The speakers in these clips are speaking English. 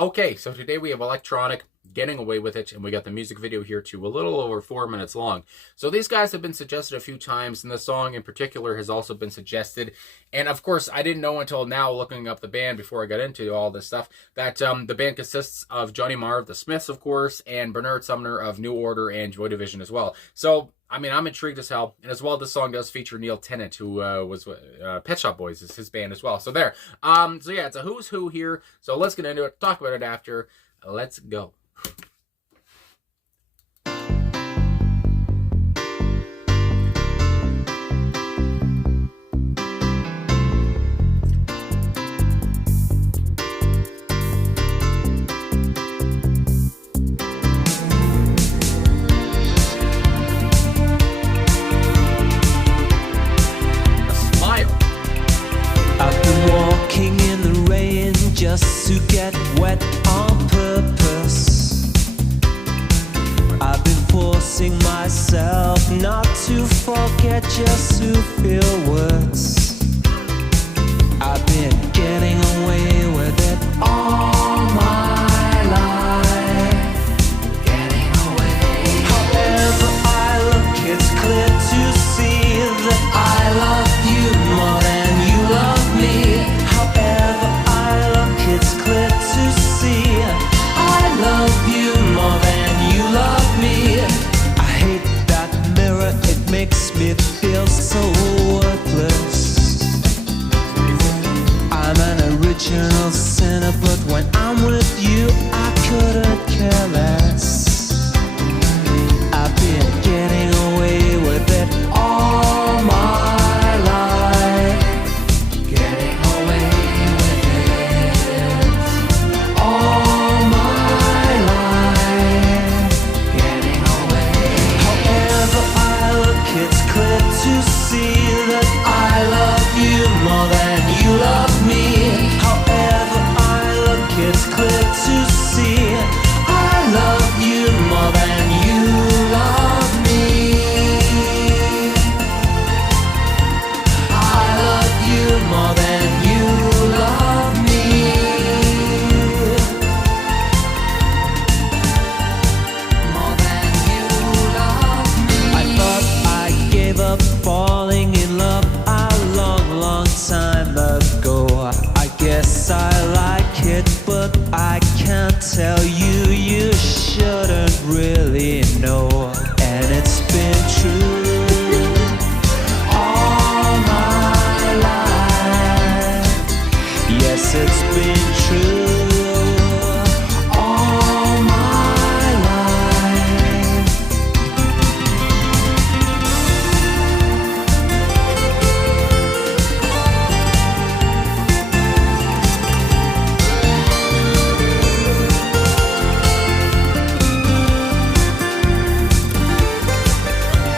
Okay, so today we have electronic, Getting Away with It, and we got the music video here too, a little over 4 minutes long. So these guys have been suggested a few times, and the song in particular has also been suggested. And of course, I didn't know until now, looking up the band before I got into all this stuff, that the band consists of Johnny Marr of the Smiths, of course, and Bernard Sumner of New Order and Joy Division as well. So I mean, I'm intrigued as hell. And as well, this song does feature Neil Tennant, who was Pet Shop Boys, is his band as well. So there. So yeah, it's a who's who here. So let's get into it. Talk about it after. Let's go. Just to get wet on purpose. I've been forcing myself not to forget, just to feel words. I've been getting away with it all my life. Getting away. However I look, it's clear to see that I love you more than you love me. However it's clear to see I love you more than you love me. I hate that mirror, it makes me feel so worthless. I'm an original sinner, but when I'm with you I couldn't care less. I've been getting away with it all my life. Getting away with it all my life. Getting away. However I look, it's clear to see that I love you more than you love me. However I look, it's clear to see I love you more than you love me. I love you more than you love me. More than you love me. I thought I gave up falling in love a long, long time ago. I guess I like it, but I can't tell you. You shouldn't really know. And it's been true all my life. Yes, it's been true all my life.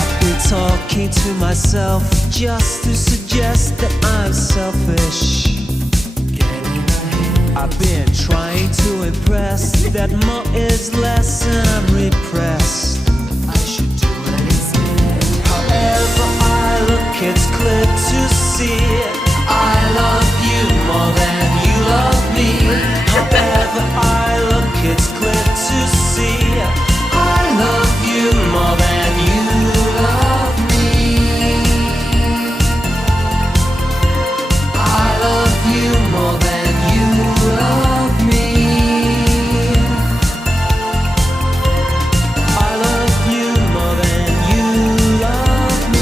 I've been talking to myself just to suggest that I'm selfish. I've been trying to impress that more is less and I'm repressed. I should do it instead. However I look, it's clear to see I love you more than you love me. However I look, it's clear to see I love you more than you love me. I love you more than you love me. I love you more than you love me.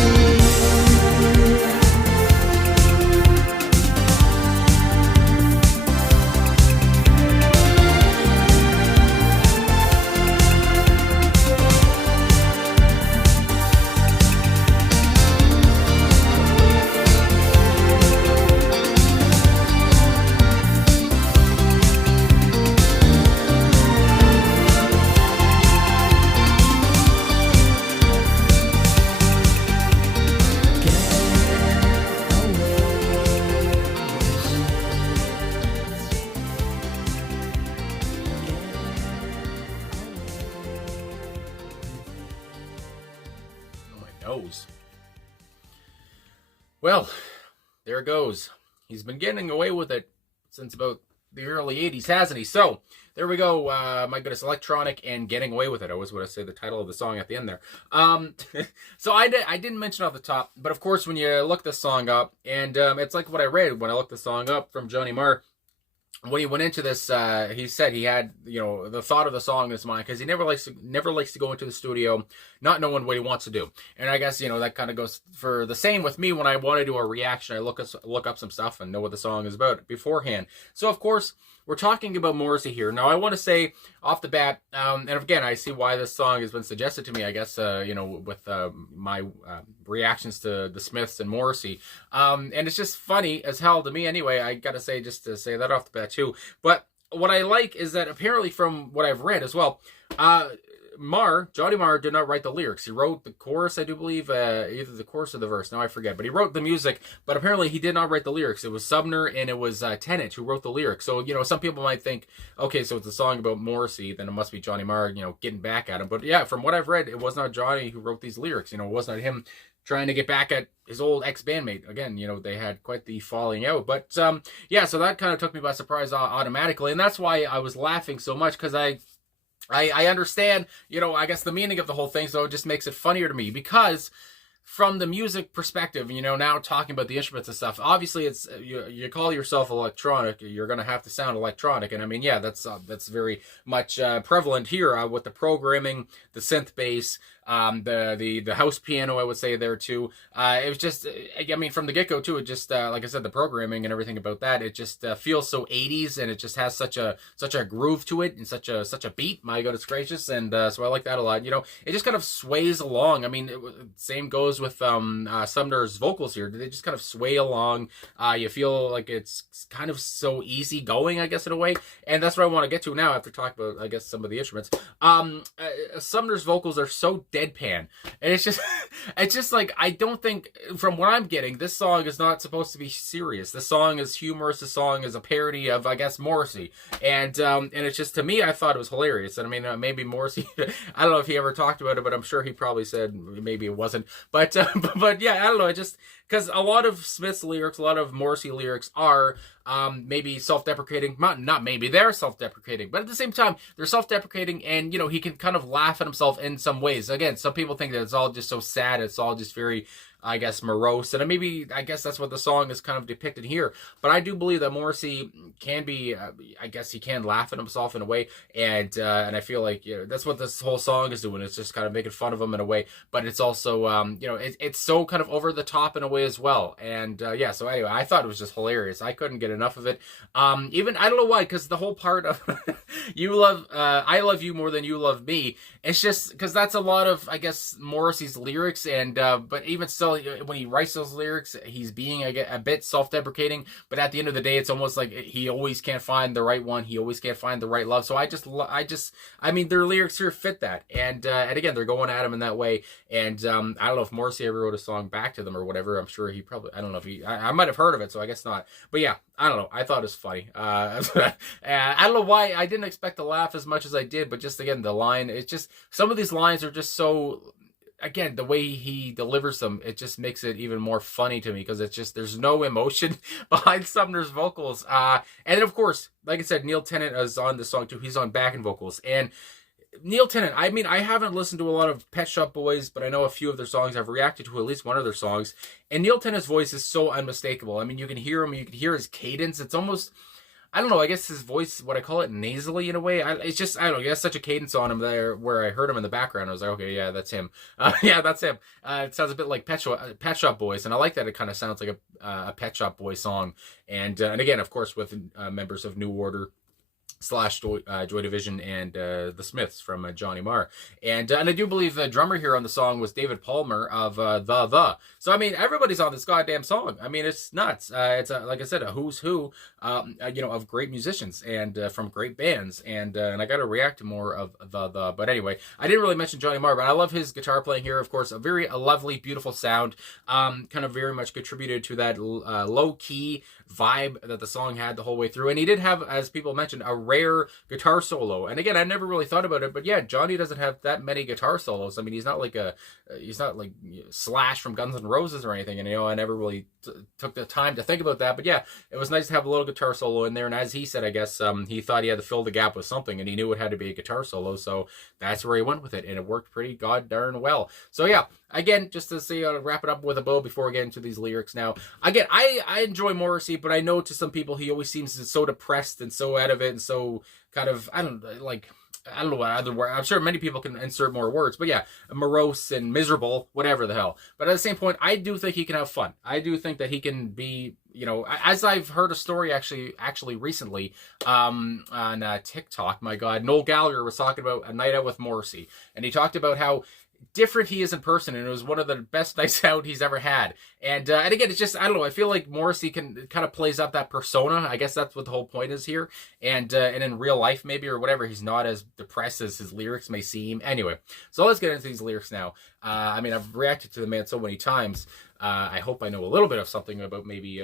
Nose. Well, there it goes. He's been getting away with it since about the early 80s, hasn't he? So there we go. My goodness, electronic and getting away with it. I always want to say the title of the song at the end there. So I didn't mention off the top, but of course when you look this song up, and it's like what I read when I looked the song up from Johnny Marr. When he went into this, he said he had, the thought of the song in his mind, because he never likes to go into the studio not knowing what he wants to do. And I guess that kind of goes for the same with me. When I want to do a reaction, I look up some stuff and know what the song is about beforehand. So of course we're talking about Morrissey here. Now I want to say off the bat, and again I see why this song has been suggested to me. I guess with my reactions to the Smiths and Morrissey, and it's just funny as hell to me anyway. I gotta say, just to say that off the bat too. But what I like is that apparently from what I've read as well, Johnny Marr did not write the lyrics. He wrote the chorus, I do believe, either the chorus or the verse. Now I forget. But he wrote the music, but apparently he did not write the lyrics. It was Sumner and it was Tennant who wrote the lyrics. So, some people might think, okay, so it's a song about Morrissey, then it must be Johnny Marr, getting back at him. But yeah, from what I've read, it was not Johnny who wrote these lyrics. It was not him trying to get back at his old ex-bandmate. Again, they had quite the falling out. But yeah, so that kind of took me by surprise automatically. And that's why I was laughing so much, because I understand, I guess the meaning of the whole thing, so it just makes it funnier to me, because from the music perspective, now talking about the instruments and stuff, obviously it's, you call yourself electronic, you're going to have to sound electronic. And I mean, yeah, that's very much prevalent here with the programming, the synth bass, the house piano, I would say there too. It was just, I mean, from the get-go too, it just, like I said, the programming and everything about that, it just feels so 80s, and it just has such a groove to it, and such a beat, my goodness gracious. And so I like that a lot. It just kind of sways along. I mean, same goes with Sumner's vocals here. They just kind of sway along. You feel like it's kind of so easy going, I guess, in a way. And that's what I want to get to now after talking about, I guess, some of the instruments. Sumner's vocals are so deadpan, and it's just like, I don't think, from what I'm getting, this song is not supposed to be serious. This song is humorous. This song is a parody of, I guess, Morrissey, and it's just, to me, I thought it was hilarious. And I mean, maybe Morrissey, I don't know if he ever talked about it, but I'm sure he probably said maybe it wasn't. But yeah, I don't know. Because a lot of Smith's lyrics, a lot of Morrissey lyrics are maybe self-deprecating. Not maybe, they're self-deprecating, but at the same time, they're self-deprecating, and he can kind of laugh at himself in some ways. Again, some people think that it's all just so sad, it's all just very, I guess, morose, and I guess that's what the song is kind of depicted here. But I do believe that Morrissey can be, I guess he can laugh at himself in a way, and I feel like that's what this whole song is doing. It's just kind of making fun of him in a way, but it's also it's so kind of over the top in a way as well. And yeah, so anyway, I thought it was just hilarious. I couldn't get enough of it. Even, I don't know why, because the whole part of I love you more than you love me, it's just because that's a lot of, I guess, Morrissey's lyrics, and but even still, when he writes those lyrics, he's being a bit self-deprecating, but at the end of the day, it's almost like he always can't find the right one, he always can't find the right love. So I mean, their lyrics here fit that, and again, they're going at him in that way. And I don't know if Morrissey ever wrote a song back to them or whatever. I'm sure he probably, I don't know if I might have heard of it, so I guess not. But yeah, I don't know, I thought it was funny. I don't know why I didn't expect to laugh as much as I did, but just, again, the line, it's just, some of these lines are just so, again, the way he delivers them, it just makes it even more funny to me, because it's just, there's no emotion behind Sumner's vocals. And then, of course, like I said, Neil Tennant is on the song too. He's on backing vocals. And Neil Tennant, I mean, I haven't listened to a lot of Pet Shop Boys, but I know a few of their songs. I've reacted to at least one of their songs. And Neil Tennant's voice is so unmistakable. I mean, you can hear him, you can hear his cadence. It's almost, I don't know, I guess his voice, what I call it, nasally in a way. It's just, I don't know, he has such a cadence on him there, where I heard him in the background. I was like, okay, yeah, that's him. Yeah, that's him. It sounds a bit like Pet Shop Boys, and I like that it kind of sounds like a Pet Shop Boys song. And again, of course, with members of New Order / Joy Division and the Smiths from Johnny Marr. And I do believe the drummer here on the song was David Palmer of The. So, I mean, everybody's on this goddamn song. I mean, it's nuts. It's, like I said, a who's who, of great musicians and from great bands. And I got to react to more of The. But anyway, I didn't really mention Johnny Marr, but I love his guitar playing here, of course. A lovely, beautiful sound. Kind of very much contributed to that low-key vibe that the song had the whole way through. And he did have, as people mentioned, a rare guitar solo. And again, I never really thought about it, but yeah, Johnny doesn't have that many guitar solos. I mean, he's not like Slash from Guns N' Roses or anything. And I never really took the time to think about that. But yeah, it was nice to have a little guitar solo in there. And as he said, I guess he thought he had to fill the gap with something, and he knew it had to be a guitar solo. So that's where he went with it, and it worked pretty god darn well. So yeah, again, just to say, wrap it up with a bow before we get into these lyrics now. Again, I enjoy Morrissey, but I know to some people he always seems so depressed and so out of it and so kind of, I don't know what other word. I'm sure many people can insert more words, but yeah, morose and miserable, whatever the hell. But at the same point, I do think he can have fun. I do think that he can be, as I've heard a story actually recently on TikTok. My God, Noel Gallagher was talking about a night out with Morrissey, and he talked about how different he is in person, and it was one of the best nights out he's ever had. And again, it's just, I don't know, I feel like Morrissey kind of plays up that persona. I guess that's what the whole point is here. And in real life, maybe, or whatever, he's not as depressed as his lyrics may seem. Anyway, so let's get into these lyrics now. I mean, I've reacted to the man so many times. I hope I know a little bit of something about maybe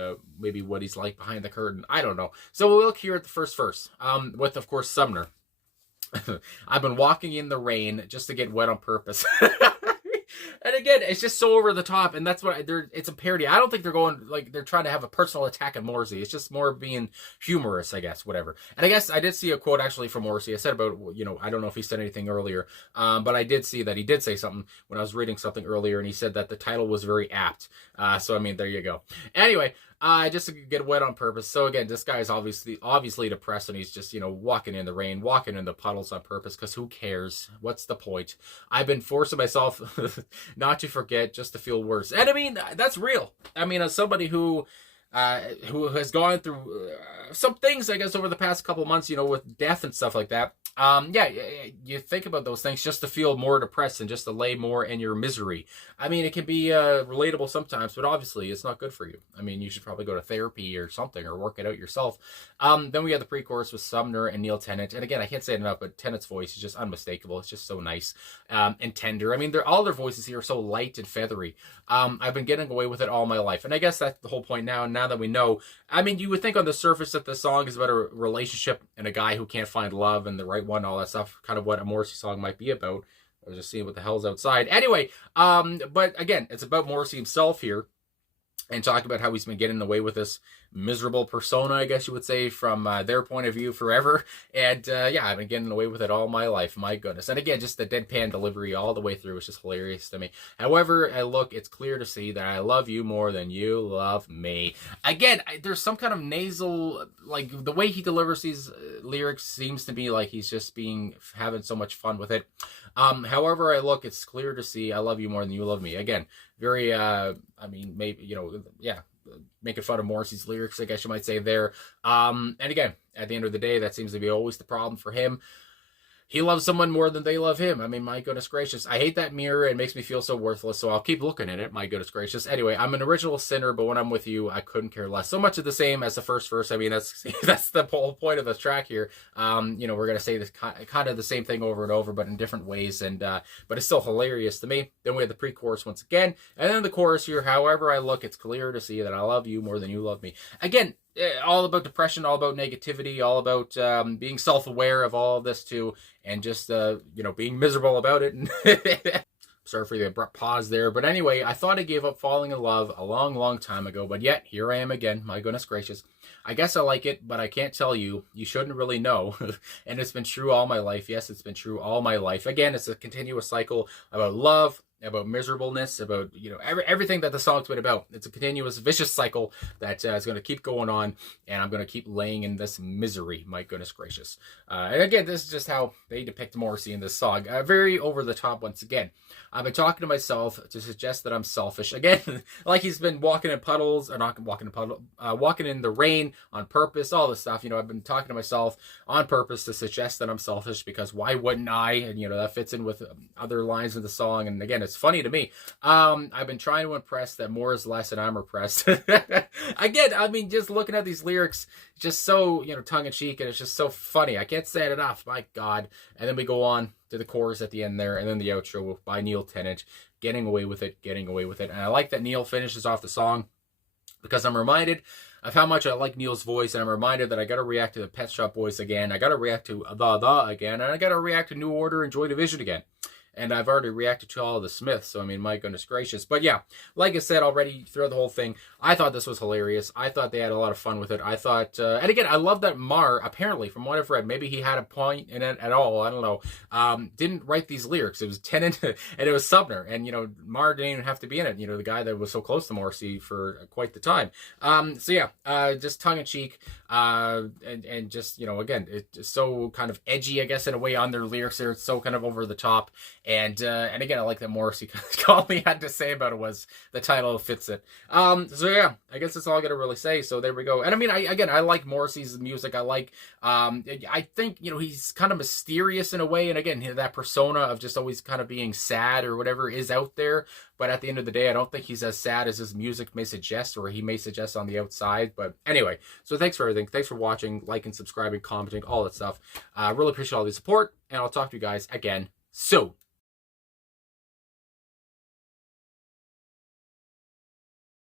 what he's like behind the curtain. I don't know. So we'll look here at the first verse, with, of course, Sumner. I've been walking in the rain just to get wet on purpose. And again, it's just so over the top, and that's what it's a parody. I don't think they're trying to have a personal attack at Morrissey. It's just more being humorous, I guess, whatever. And I guess I did see a quote actually from Morrissey. I said about, I don't know if he said anything earlier, but I did see that he did say something when I was reading something earlier, and he said that the title was very apt. So I mean, there you go. Anyway, just to get wet on purpose. So again, this guy is obviously depressed, and he's just, walking in the rain, walking in the puddles on purpose, because who cares? What's the point? I've been forcing myself not to forget, just to feel worse. And I mean, that's real. I mean, as somebody who has gone through some things, I guess, over the past couple months, with death and stuff like that. Yeah, you think about those things just to feel more depressed and just to lay more in your misery. I mean, it can be relatable sometimes, but obviously it's not good for you. I mean, you should probably go to therapy or something, or work it out yourself. Then we have the pre-chorus with Sumner and Neil Tennant. And again, I can't say it enough, but Tennant's voice is just unmistakable. It's just so nice and tender. I mean, all their voices here are so light and feathery. I've been getting away with it all my life. And I guess that's the whole point now that we know. I mean, you would think on the surface that the song is about a relationship and a guy who can't find love and the right one, all that stuff, kind of what a Morrissey song might be about. I was just seeing what the hell's outside. Anyway, but again, it's about Morrissey himself here, and talking about how he's been getting away with this miserable persona, I guess you would say, from their point of view forever. And yeah, I've been getting away with it all my life. My goodness. And again, just the deadpan delivery all the way through is just hilarious to me. However I look, it's clear to see that I love you more than you love me. Again, there's some kind of nasal, like the way he delivers these lyrics seems to be like he's just having so much fun with it. However I look, it's clear to see I love you more than you love me. Again, very, I mean, maybe, yeah, making fun of Morrissey's lyrics, I guess you might say there. And again, at the end of the day, that seems to be always the problem for him. He loves someone more than they love him. I mean, my goodness gracious. I hate that mirror. It makes me feel so worthless, so I'll keep looking at it. My goodness gracious. Anyway, I'm an original sinner, but when I'm with you, I couldn't care less. So much of the same as the first verse. I mean, that's the whole point of this track here. We're going to say this kind of the same thing over and over, but in different ways. And but it's still hilarious to me. Then we have the pre-chorus once again. And then the chorus here, however I look, it's clear to see that I love you more than you love me. Again, all about depression, all about negativity, all about being self-aware of all of this too, and just being miserable about it. And sorry for the abrupt pause there, but anyway, I thought I gave up falling in love a long time ago, but yet here I am again. My goodness gracious. I guess I like it, but I can't tell you. You shouldn't really know. And it's been true all my life. Yes, it's been true all my life. Again, it's a continuous cycle about love, about miserableness, about everything that the song's been about. It's a continuous vicious cycle that is going to keep going on, and I'm going to keep laying in this misery. My goodness gracious. And again, this is just how they depict Morrissey in this song. Very over the top once again. I've been talking to myself to suggest that I'm selfish. Again, like he's been walking in puddles, or not walking in puddle, walking in the rain on purpose, all this stuff. I've been talking to myself on purpose to suggest that I'm selfish, because why wouldn't I? And, that fits in with other lines in the song. And again, it's funny to me. I've been trying to impress that more is less and I'm repressed. Again, I mean, just looking at these lyrics, just so, tongue-in-cheek, and it's just so funny. I can't say it enough. My God. And then we go on to the chorus at the end there, and then the outro by Neil Tennant, getting away with it. And I like that Neil finishes off the song, because I'm reminded of how much I like Neil's voice, and I'm reminded that I got to react to the Pet Shop Boys again. I got to react to the again, and I got to react to New Order and Joy Division again. And I've already reacted to all of the Smiths, so I mean, my goodness gracious. But yeah, like I said already throughout the whole thing, I thought this was hilarious. I thought they had a lot of fun with it. I thought, and again, I love that Marr, apparently, from what I've read, maybe he had a point in it at all, I don't know, didn't write these lyrics. It was Tennant and it was Sumner. And, you know, Marr didn't even have to be in it. You know, the guy that was so close to Morrissey for quite the time. So yeah, just tongue-in-cheek, and just, you know, again, it's so kind of edgy, I guess, in a way on their lyrics there. It's so kind of over the top. And again, I like that Morrissey all he had to say about it was the title fits it. So yeah, I guess that's all I gotta really say. So there we go. And I mean, I like Morrissey's music. I like, I think, you know, he's kind of mysterious in a way. And again, that persona of just always kind of being sad or whatever is out there. But at the end of the day, I don't think he's as sad as his music may suggest, or he may suggest on the outside. But anyway, so thanks for everything. Thanks for watching, liking, subscribing, commenting, all that stuff. I really appreciate all the support, and I'll talk to you guys again soon.